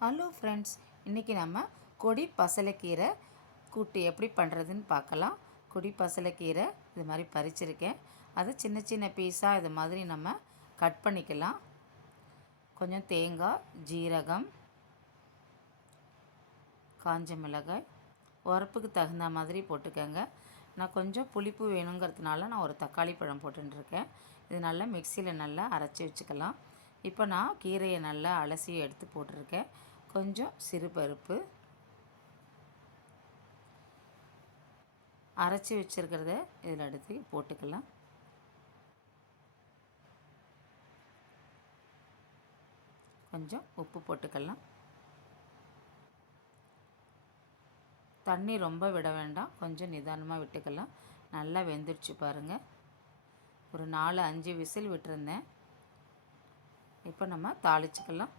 Hello friends இன்றைக்கி நம்ம கொடி பசலைக்கீரை கூட்டு எப்படி பண்ணுறதுன்னு பார்க்கலாம். கொடி பசலைக்கீரை இது மாதிரி பறிச்சிருக்கேன். அதை சின்ன சின்ன பீஸாக இது மாதிரி நம்ம கட் பண்ணிக்கலாம். கொஞ்சம் தேங்காய் ஜீரகம் காஞ்ச மிளகாய் உரப்புக்கு தகுந்த மாதிரி போட்டுக்கோங்க. நான் கொஞ்சம் புளிப்பு வேணுங்கிறதுனால நான் ஒரு தக்காளி பழம் போட்டுருக்கேன் இது நல்லா மிக்சியில் நல்லா அரைச்சி வச்சுக்கலாம். இப்போ நான் கீரையை நல்லா அலசி எடுத்து போட்டிருக்கேன். கொஞ்சம் சிறுபருப்பு. அரைச்சி வச்சுருக்கிறத இதில் எடுத்து போட்டுக்கலாம். கொஞ்சம் உப்பு போட்டுக்கலாம். தண்ணி ரொம்ப விட வேண்டாம். கொஞ்சம் நிதானமாக விட்டுக்கலாம். நல்லா வெந்துடுச்சு பாருங்கள் ஒரு நாலு அஞ்சு விசில் விட்டுருந்தேன். இப்போ நம்ம தாளிச்சுக்கலாம்.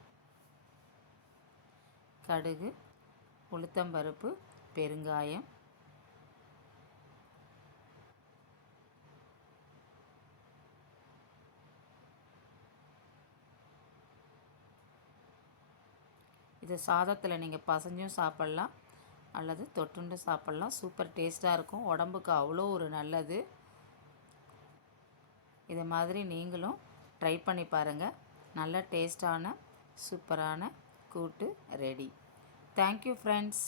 கடுகு உளுத்தம்பருப்பு பெருங்காயம். இது சாதத்தில் நீங்கள் பசஞ்சும் சாப்பிட்லாம். அல்லது தொட்டுண்டு சாப்பிட்லாம். சூப்பர் டேஸ்ட்டாக இருக்கும். உடம்புக்கு அவ்வளோ ஒரு நல்லது. இதை மாதிரி நீங்களும் ட்ரை பண்ணி பாருங்கள் நல்ல டேஸ்டான சூப்பரான கூட்டு ரெடி. Thank you friends